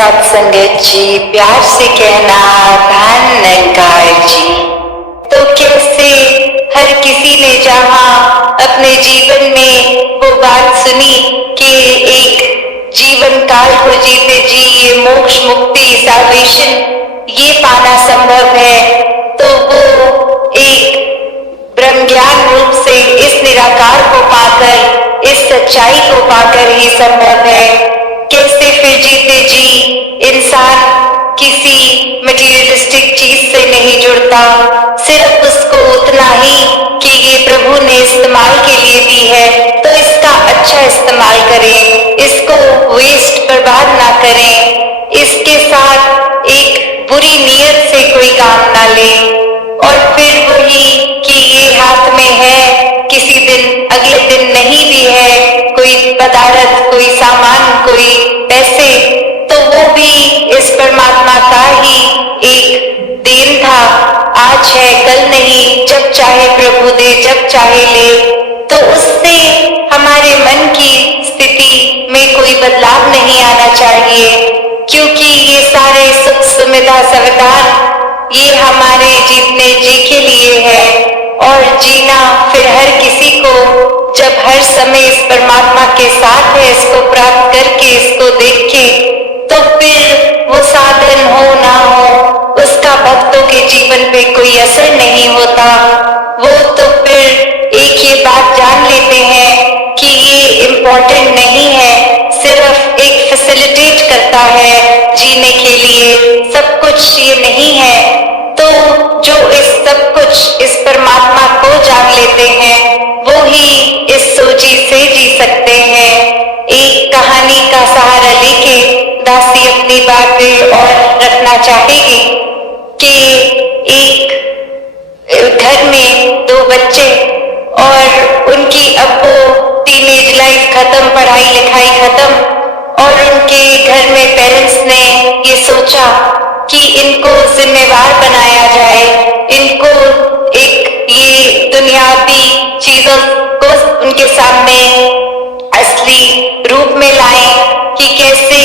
साथ संगत जी, प्यार से कहना धन निरंकार जी। तो कैसे हर किसी ने जहाँ अपने जीवन में वो बात सुनी कि एक जीवन काल को जीते जी ये मोक्ष मुक्ति साल्वेशन ये पाना संभव है, तो वो एक ब्रह्म ज्ञान रूप से इस निराकार को पाकर, इस सच्चाई को पाकर ही संभव है। कैसे फिर जीते जी इंसान किसी मटेरियलिस्टिक चीज से नहीं जुड़ता, सिर्फ उसको उतना ही कि ये प्रभु ने इस्तेमाल के लिए दी है तो इसका अच्छा इस्तेमाल करें, इसको वेस्ट बर्बाद ना करें, इसके साथ एक बुरी नीयत से कोई काम ना ले। और फिर वही कि ये हाथ में है, किसी दिन अगले दिन नहीं भी है, कोई पदार्थ, कोई सामान, कोई पैसे, तो वो भी इस परमात्मा का ही एक देन था। आज है कल नहीं, जब चाहे प्रभु दे, जब चाहे ले। तो उससे हमारे मन की स्थिति में कोई बदलाव नहीं आना चाहिए, क्योंकि ये सारे सुख सुविधा संविधान ये हमारे जीतने जी के लिए है। और जीना फिर हर किसी को जब हर समय इस परमात्मा के साथ है, इसको प्राप्त करके, इसको देख के, तो फिर वो साधन हो ना हो उसका भक्तों के जीवन पे कोई असर नहीं होता। वो तो फिर एक ये बात जान लेते हैं कि ये इम्पोर्टेंट नहीं है, सिर्फ एक फैसिलिटेट करता है जीने के लिए, सब कुछ ये नहीं है। तो जो इस सब कुछ इस परमात्मा को जान लेते हैं वो ही इस सोची से जी सकते हैं। एक कहानी का सहारा लेके दासी अपनी बातें और रखना चाहेगी कि एक घर में दो बच्चे और उनकी अब वो टीनेज लाइफ खत्म, पढ़ाई लिखाई खत्म, और उनके घर में पेरेंट्स ने ये सोचा कि इनको जिम्मेवार बनाया जाए, इनको एक ये दुनियावी चीजों को उनके सामने असली रूप में लाएं कि कैसे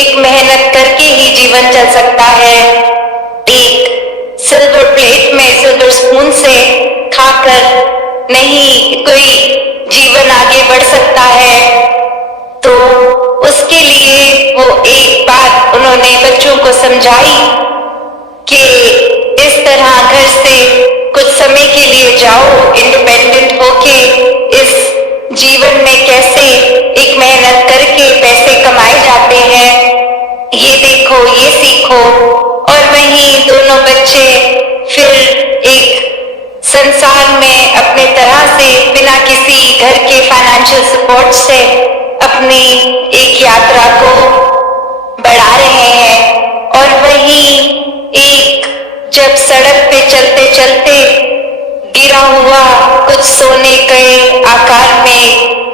एक मेहनत करके ही जीवन चल सकता है। एक सिल्वर प्लेट में सिल्वर स्पून से खाकर नहीं कोई जीवन आगे बढ़ सकता है। तो उसके लिए वो एक बात उन्होंने बच्चों को समझाई कि इस तरह घर से कुछ समय के लिए जाओ, इंडिपेंडेंट होके इस जीवन में कैसे एक मेहनत करके पैसे कमाए जाते हैं, ये देखो, ये सीखो। और वहीं दोनों बच्चे फिर एक संसार में अपने तरह से बिना किसी घर के फाइनेंशियल सपोर्ट से अपनी एक यात्रा को बढ़ा रहे हैं। और वहीं एक जब सड़क पे चलते चलते गिरा हुआ कुछ सोने के आकार में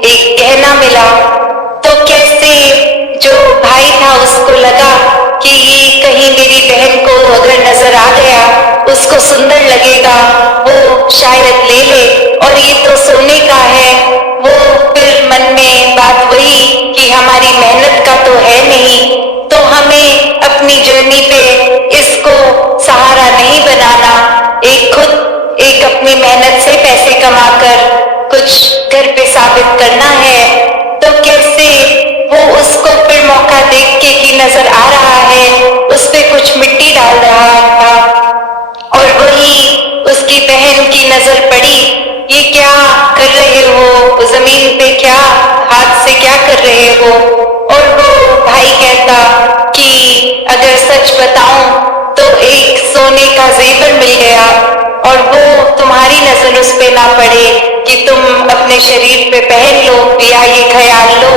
एक गहना मिला, तो कैसे जो भाई था उसको लगा कि ये कहीं मेरी बहन को अगर नजर आ गया, उसको सुंदर लगेगा, वो शायद ले ले, और ये तो सोने का है। वो फिर मन में बात वही कि हमारी मेहनत का तो है नहीं, तो हमें अपनी जर्नी पे इसको सहारा नहीं बनाना, एक खुद एक अपनी मेहनत से पैसे कमाकर कुछ घर पे साबित करना है। तो कैसे वो उसको फिर मौका देख के कि नजर आ रहा है, उस पे कुछ मिट्टी डाल रहा था, और वही उसकी बहन की नजर पड़ी, ये क्या कर रहे हो, जमीन पे क्या हाथ से क्या कर रहे हो। और वो भाई कहता कि अगर सच बताऊं तो एक सोने का जेवर मिल गया, और वो तुम्हारी नजर उस पे ना पड़े कि तुम अपने शरीर पे पहन लो, या ये ख्याल लो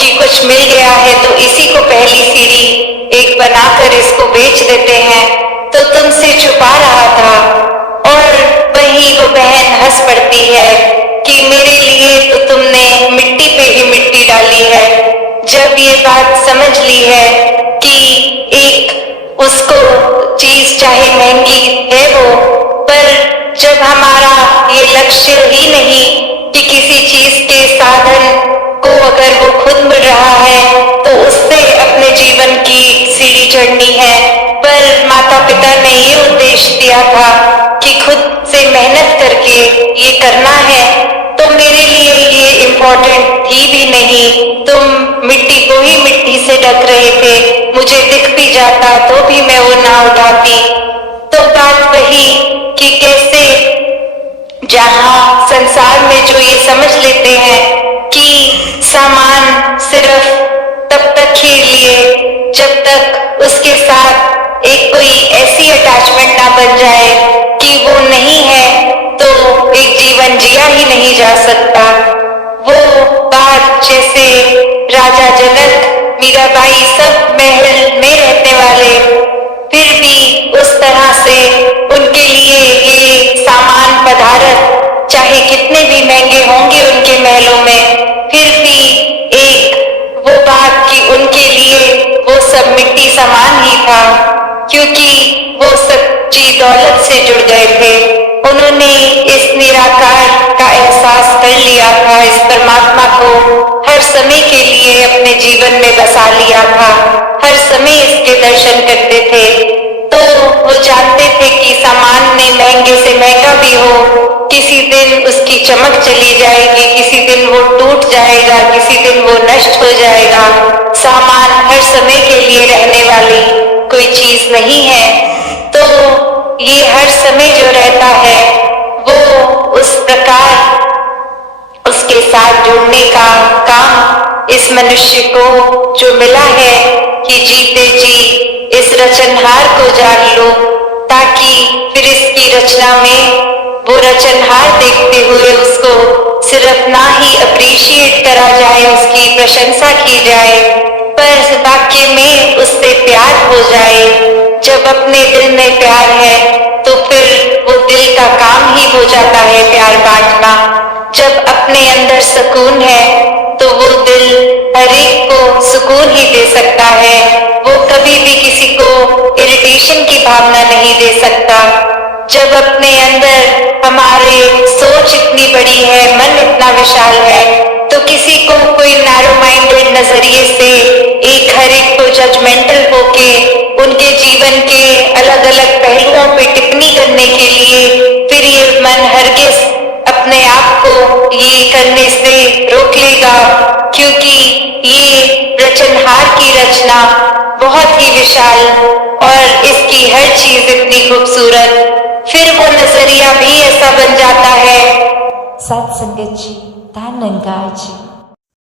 कि कुछ मिल गया है तो इसी को पहली सीढ़ी एक बनाकर इसको बेच देते हैं, तो तुमसे छुपा रहा था। और वही वो बहन हंस पड़ती है कि मेरे लिए तो तुमने मिट्टी पे ही मिट्टी डाली है। जब ये बात समझ ली है कि एक उसको चीज चाहे महंगी है वो, पर जब हमारा ये लक्ष्य ही नहीं कि किसी चीज के साधन को अगर वो खुद मिल रहा है तो उससे अपने जीवन की चढ़नी है, पर माता पिता ने ये उद्देश्य दिया था कि खुद से मेहनत करके ये करना है, तो मेरे लिए ये इम्पोर्टेंट थी भी नहीं। तुम मिट्टी को ही मिट्टी से ढक रहे थे, मुझे दिख भी जाता तो भी मैं वो ना उठाती। तो बात वही कि कैसे जहां संसार में जो ये समझ लेते हैं कि सामान सिर्फ तब तक ही लिए जब तक उसके साथ एक कोई ऐसी अटैचमेंट ना बन जाए कि वो नहीं है तो एक जीवन जिया ही नहीं जा सकता। वो बात जैसे राजा जनक, मीराबाई सब महल में रहने वाले, फिर भी उस तरह से उनके लिए ये सामान पदार्थ चाहे कितने भी महंगे होंगे उनके महलों में, फिर भी एक वो बात कि उनके लिए वो सब मिट्टी समान ही था, क्योंकि वो सच्ची दौलत से जुड़ गए थे। उन्होंने इस निराकार का एहसास कर लिया था, इस परमात्मा को हर समय के लिए अपने जीवन में बसा लिया था, हर समय इसके दर्शन करते थे। तो वो जानते थे कि सामान में महंगे से महंगा भी हो, किसी दिन उसकी चमक चली जाएगी, किसी दिन वो टूट जाएगा, किसी दिन वो नष्ट हो जाएगा। सामान हर समय के लिए रहने वाली कोई चीज नहीं है। तो ये हर समय जो रहता है वो उस प्रकार उसके साथ जुड़ने का काम इस मनुष्य को जो मिला है कि जीते जी इस रचनहार को जान लो, ताकि फिर इसकी रचना में वो रचनहार देखते हुए उसको सिर्फ ना ही अप्रिशिएट करा जाए, उसकी प्रशंसा की जाए, पर वाक्य में उससे प्यार हो जाए। जब अपने दिल में प्यार है तो फिर वो दिल का काम ही हो जाता है प्यार बांटना। जब अपने अंदर सुकून है तो वो दिल हर एक को सुकून ही दे सकता है, वो कभी भी किसी को इरिटेशन की भावना नहीं दे सकता। जब अपने अंदर हमारे सोच इतनी बड़ी है, मन इतना विशाल है, तो किसी को कोई नैरो माइंडेड नजरिए से एक हर एक को जजमेंटल होके उनके जीवन के अलग अलग पहलुओं पे टिप्पणी करने के लिए फिर ये मन हरगिज अपने आप को ये करने से रोक लेगा, क्योंकि ये रचनहार की रचना बहुत ही विशाल और इसकी हर चीज इतनी खूबसूरत, फिर वो नजरिया भी ऐसा बन जाता है। सत्संगत जी, धन जी।